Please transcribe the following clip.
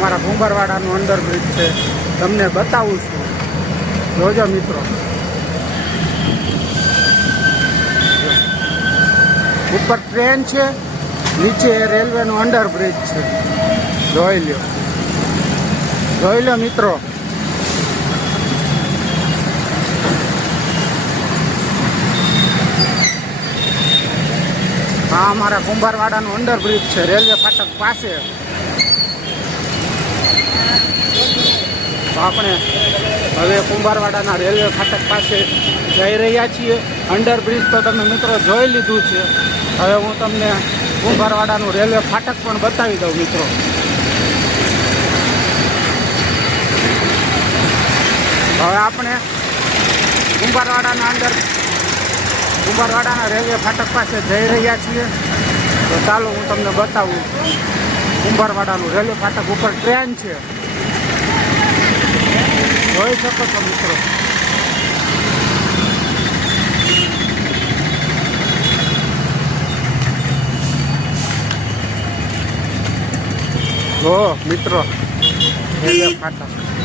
અમારા કુંભારવાડાનું અંડરબ્રિજ છે. તમને બતાવું છું. જોજો મિત્રો. ઉપર ટ્રેન છે, નીચે રેલવેનું અંડરબ્રિજ છે. જોઈ લ્યો જોઈ લો મિત્રો. હા અમારા કુંભારવાડાનું અંડરબ્રિજ છે. રેલવે ફાટક પાસે. આપણે હવે કુંભારવાડાના રેલવે ફાટક પાસે જઈ રહ્યા છીએ. અંડરબ્રિજ તો તમે મિત્રો જોઈ લીધું છે. હવે હું તમને કુંભારવાડાનું રેલવે ફાટક પણ બતાવી દઉં મિત્રો. હવે આપણે કુંભારવાડાના અંદર કુંભારવાડાના રેલવે ફાટક પાસે જઈ રહ્યા છીએ. તો ચાલો હું તમને બતાવું. કુંભારવાડાનું રેલવે ફાટક ઉપર ટ્રેન છે. જોઈ શકો છો મિત્રો. જો મિત્રો ફાટા ફાટક